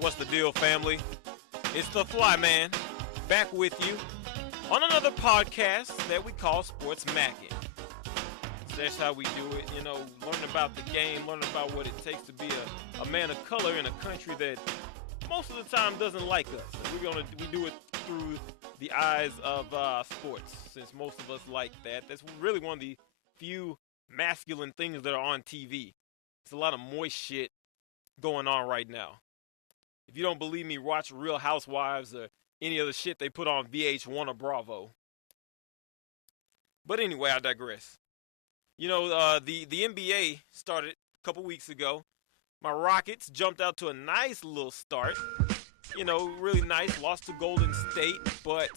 What's the deal, family? It's the Fly Man, back with you on another podcast that we call SportsMackin. So that's how we do it, learning about the game, learning about what it takes to be a man of color in a country that most of the time doesn't like us. And we do it through the eyes of sports, since most of us like that. That's really one of the few masculine things that are on TV. It's a lot of moist shit going on right now. If you don't believe me, watch Real Housewives or any other shit they put on VH1 or Bravo. But anyway, I digress. The NBA started a couple weeks ago. My Rockets jumped out to a nice little start. Really nice. Lost to Golden State, but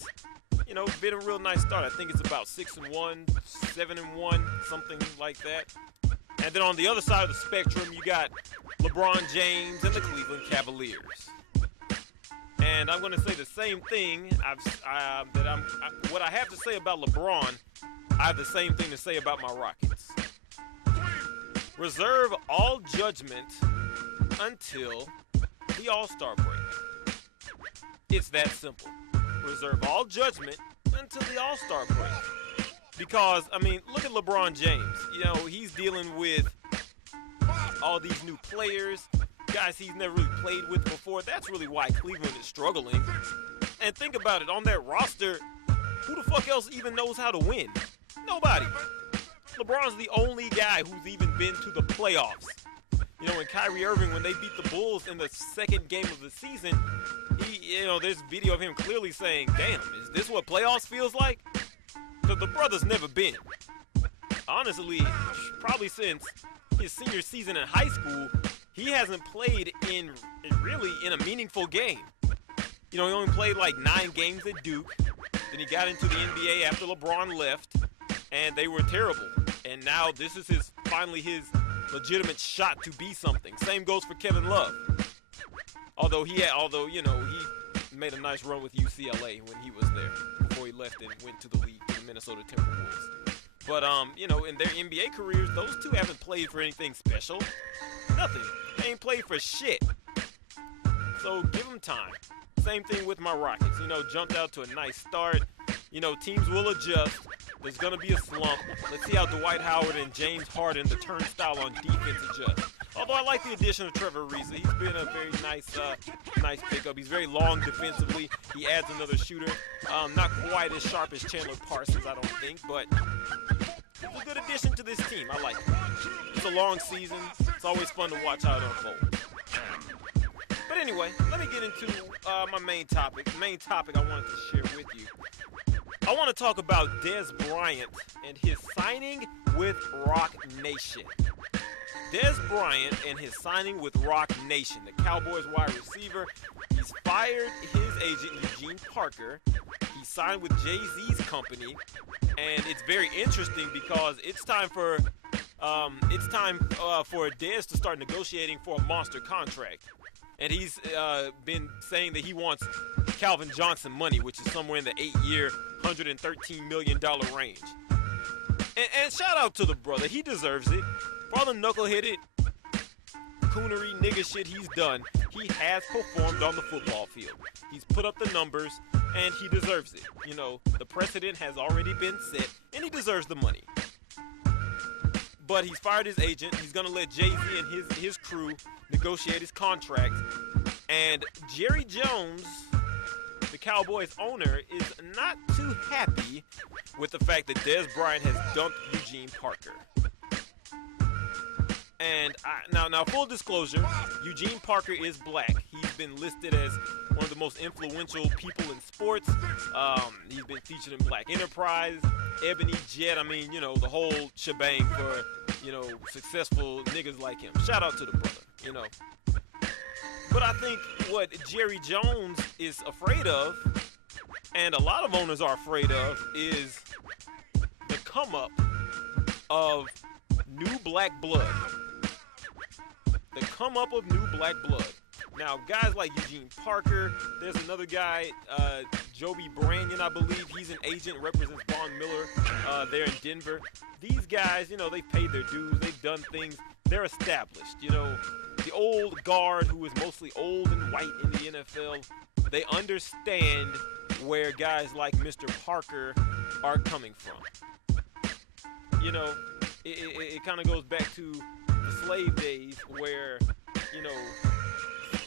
been a real nice start. I think it's about 6-1, 7-1, something like that. And then on the other side of the spectrum, you got LeBron James and the Cleveland Cavaliers. And I'm going to say the same thing. What I have to say about LeBron, I have the same thing to say about my Rockets. Reserve all judgment until the All-Star break. It's that simple. Reserve all judgment until the All-Star break. Because, look at LeBron James. He's dealing with all these new players, guys he's never really played with before. That's really why Cleveland is struggling. And think about it, on that roster, who the fuck else even knows how to win? Nobody. LeBron's the only guy who's even been to the playoffs. And Kyrie Irving, when they beat the Bulls in the second game of the season, there's video of him clearly saying, damn, is this what playoffs feels like? Because the brother's never been. Honestly, probably since his senior season in high school, he hasn't played in a meaningful game. He only played like 9 games at Duke. Then he got into the NBA after LeBron left, and they were terrible. And now this is finally his legitimate shot to be something. Same goes for Kevin Love. Although he made a nice run with UCLA when he was there before he left and went to the league, to the Minnesota Timberwolves. But in their NBA careers, those two haven't played for anything special. Nothing. They ain't played for shit. So give them time. Same thing with my Rockets. Jumped out to a nice start. Teams will adjust. There's going to be a slump. Let's see how Dwight Howard and James Harden, the turnstile on defense, adjust. Although I like the addition of Trevor Ariza. He's been a very nice pickup. He's very long defensively. He adds another shooter. Not quite as sharp as Chandler Parsons, I don't think, but it's a good addition to this team. I like it. It's a long season. It's always fun to watch how it unfolds. But anyway, let me get into my main topic. The main topic I wanted to share with you. I want to talk about Dez Bryant and his signing with RocNation. Dez Bryant and his signing with RocNation, the Cowboys wide receiver. He's fired his agent, Eugene Parker. He signed with Jay-Z's company, and it's very interesting because it's time for Dez to start negotiating for a monster contract. And he's been saying that he wants Calvin Johnson money, which is somewhere in the 8-year, $113 million range. And shout out to the brother. He deserves it. For all the knuckleheaded, coonery, nigga shit he's done, he has performed on the football field. He's put up the numbers, and he deserves it. The precedent has already been set, and he deserves the money. But he's fired his agent. He's going to let Jay-Z and his crew negotiate his contract. And Jerry Jones, the Cowboys owner, is not too happy with the fact that Dez Bryant has dumped Eugene Parker. And now, full disclosure, Eugene Parker is black. He's been listed as one of the most influential people in sports. He's been featured in Black Enterprise, Ebony Jet. The whole shebang for, successful niggas like him. Shout out to the brother, But I think what Jerry Jones is afraid of, and a lot of owners are afraid of, is the come up of new black blood. The come up of new black blood. Now, guys like Eugene Parker, there's another guy, Joby Branyan, I believe. He's an agent, represents Vaughn Miller there in Denver. These guys, they've paid their dues. They've done things. They're established. The old guard who is mostly old and white in the NFL, they understand where guys like Mr. Parker are coming from. It kind of goes back to the slave days where,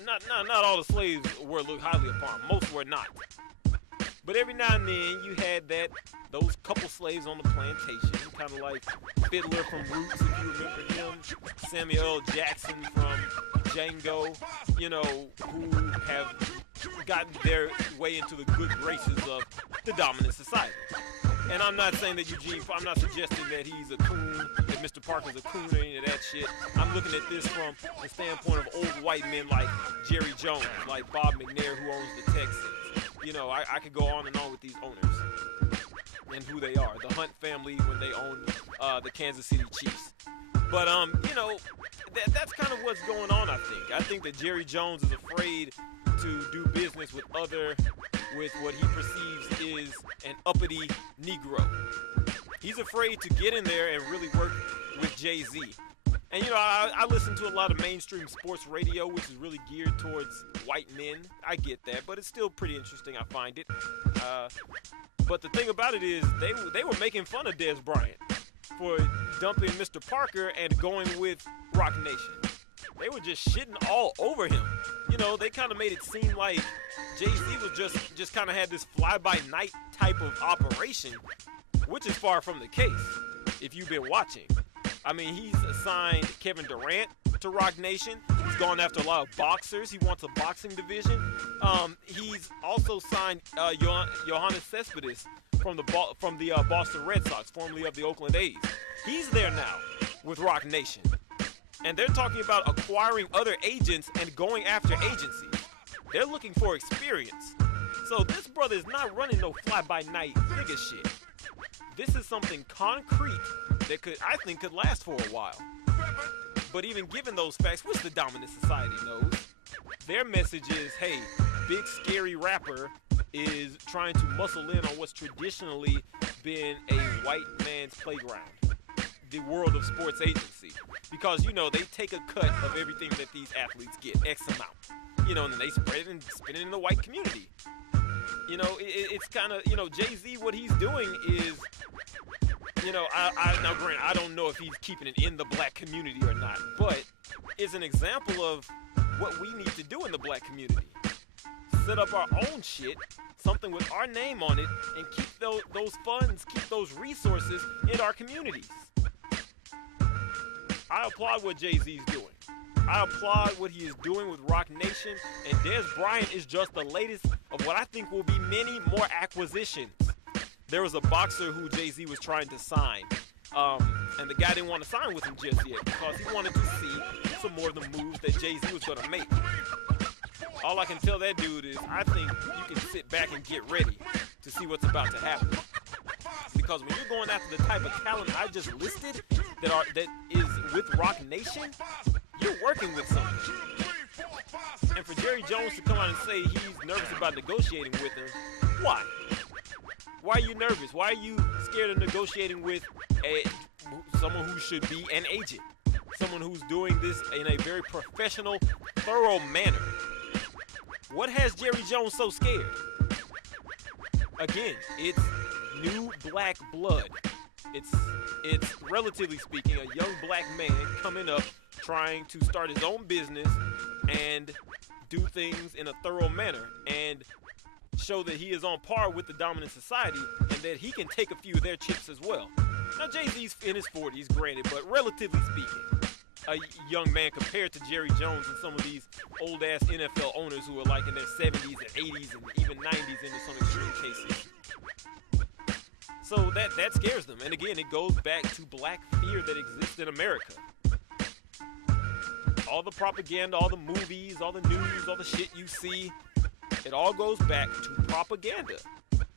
not all the slaves were looked highly upon. Most were not. But every now and then you had those couple slaves on the plantation, kind of like Fiddler from Roots, if you remember him, Samuel L. Jackson from Django, who have gotten their way into the good graces of the dominant society. And I'm not saying that I'm not suggesting that he's a coon, that Mr. Parker's a coon or any of that shit. I'm looking at this from the standpoint of old white men like Jerry Jones, like Bob McNair, who owns the Texans. I could go on and on with these owners and who they are. The Hunt family when they owned the Kansas City Chiefs. But, that's kind of what's going on, I think. I think that Jerry Jones is afraid to do business with what he perceives is an uppity Negro. He's afraid to get in there and really work with Jay-Z. And, I listen to a lot of mainstream sports radio, which is really geared towards white men. I get that, but it's still pretty interesting. I find it. But the thing about it is they were making fun of Dez Bryant for dumping Mr. Parker and going with RocNation. They were just shitting all over him. They kind of made it seem like Jay-Z was just kind of had this fly-by-night type of operation, which is far from the case, if you've been watching. I mean, he's assigned Kevin Durant to RocNation. He's gone after a lot of boxers. He wants a boxing division. He's also signed Yoenis Cespedes from the Boston Red Sox, formerly of the Oakland A's. He's there now with RocNation. And they're talking about acquiring other agents and going after agencies. They're looking for experience. So this brother is not running no fly-by-night nigga shit. This is something concrete that I think could last for a while. But even given those facts, which the dominant society knows, their message is, hey, big scary rapper is trying to muscle in on what's traditionally been a white man's playground. The world of sports agency, because they take a cut of everything that these athletes get, X amount, and then they spread it and spin it in the white community. It's kind of, Jay-Z, what he's doing is, now granted, I don't know if he's keeping it in the black community or not, but it's an example of what we need to do in the black community. Set up our own shit, something with our name on it, and keep those funds, keep those resources in our communities. I applaud what Jay-Z's doing. I applaud what he is doing with RocNation, and Dez Bryant is just the latest of what I think will be many more acquisitions. There was a boxer who Jay-Z was trying to sign, and the guy didn't want to sign with him just yet because he wanted to see some more of the moves that Jay-Z was going to make. All I can tell that dude is I think you can sit back and get ready to see what's about to happen. Because when you're going after the type of talent I just listed that is with RocNation, you're working with something. And for Jerry Jones to come out and say he's nervous about negotiating with him, why? Why are you nervous? Why are you scared of negotiating with someone who should be an agent? Someone who's doing this in a very professional, thorough manner. What has Jerry Jones so scared? Again, it's new black blood. It's relatively speaking a young black man coming up trying to start his own business and do things in a thorough manner and show that he is on par with the dominant society and that he can take a few of their chips as well. Now Jay-Z's in his 40s, granted, but relatively speaking, a young man compared to Jerry Jones and some of these old-ass NFL owners who are like in their 70s and 80s and even 90s in some extreme cases. So that scares them. And again, it goes back to black fear that exists in America. All the propaganda, all the movies, all the news, all the shit you see, it all goes back to propaganda.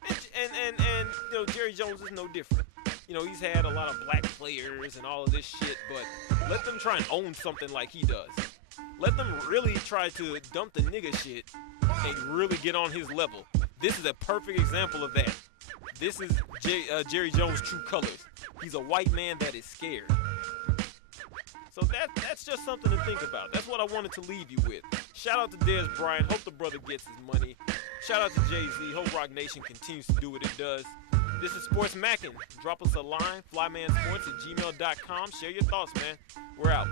And Jerry Jones is no different. He's had a lot of black players and all of this shit, but let them try and own something like he does. Let them really try to dump the nigga shit and really get on his level. This is a perfect example of that. This is Jerry Jones' true colors. He's a white man that is scared. So that's just something to think about. That's what I wanted to leave you with. Shout out to Dez Bryant. Hope the brother gets his money. Shout out to Jay-Z. Hope RocNation continues to do what it does. This is SportsMackin. Drop us a line, flymansports@gmail.com. Share your thoughts, man. We're out.